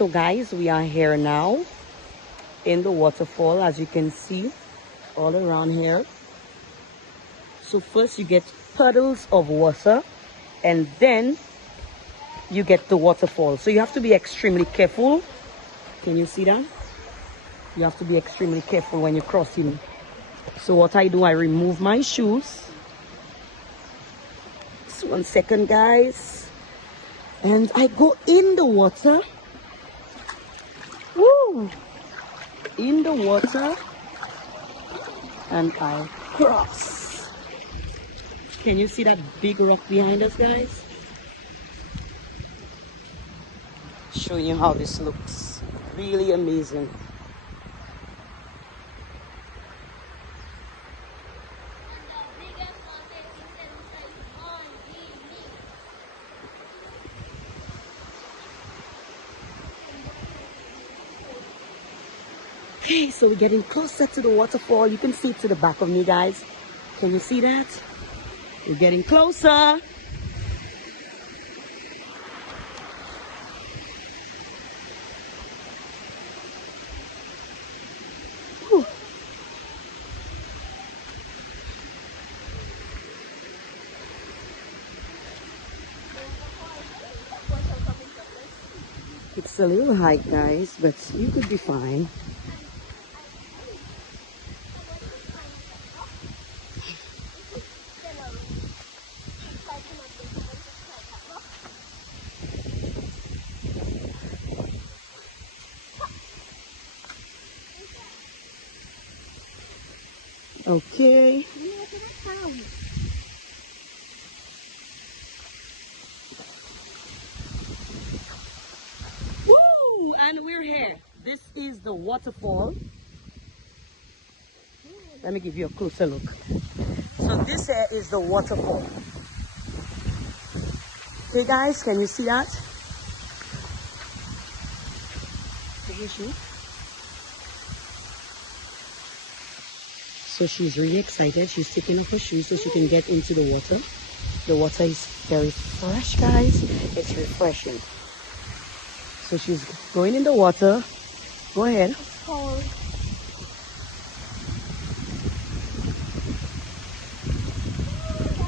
So guys, we are here now in the waterfall, as you can see all around here. So first you get puddles of water and then you get the waterfall. So you have to be extremely careful. Can you see that? You have to be extremely careful when you're crossing. So what I do, I remove my shoes. Just 1 second, guys. And I go in the water. Woo! In the water. And I cross. Can you see that big rock behind us, guys? Showing you how this looks. Really amazing. Okay, so we're getting closer to the waterfall. You can see it to the back of me, guys. Can you see that? We're getting closer. Whew. It's a little hike, guys, but you could be fine. Okay. Woo! And we're here. This is the waterfall. Let me give you a closer look. So this here is the waterfall. Okay, guys, can you see that? So she's really excited. She's taking off her shoes so she can get into the water. The water is very fresh, guys. It's refreshing. So she's going in the water. Go ahead.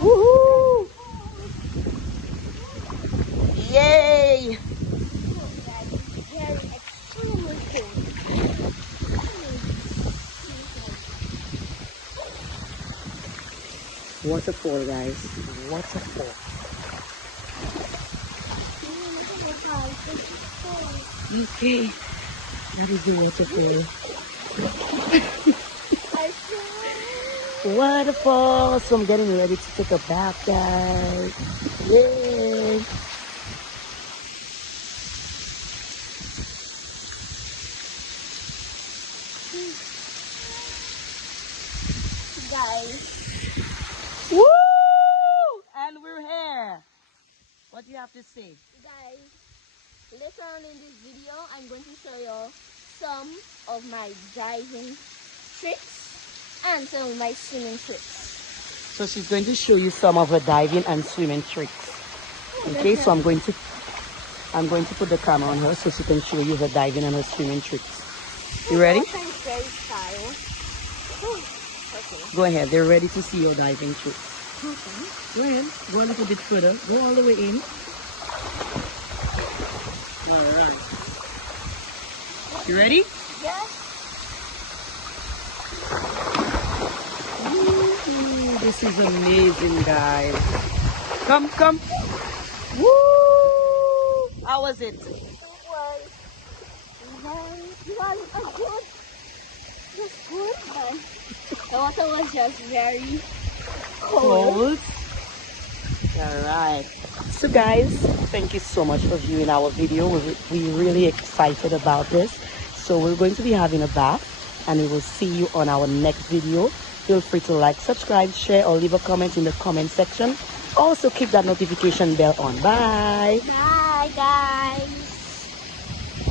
Woohoo! Yay! Waterfall, guys. Waterfall. Okay, that is the waterfall. Waterfall. So I'm getting ready to take a bath, guys. Yay! Guys. Woo! And we're here. What do you have to say? Guys, later on in this video, I'm going to show you some of my diving tricks and some of my swimming tricks. So she's going to show you some of her diving and swimming tricks. Okay, so I'm going to put the camera on her so she can show you her diving and her swimming tricks. You ready? Very style. Okay. Go ahead. They're ready to see your diving tricks. Okay. Go ahead. Go a little bit further. Go all the way in. All right. You ready? Yes. Ooh, this is amazing, guys. Come, come. Woo! How was it? It was good. Just good, but the water was just very cold. All right. So guys, thank you so much for viewing our video. We're really excited about this. So we're going to be having a bath and we will see you on our next video. Feel free to like, subscribe, share, or leave a comment in the comment section. Also keep that notification bell on. Bye. Bye, guys.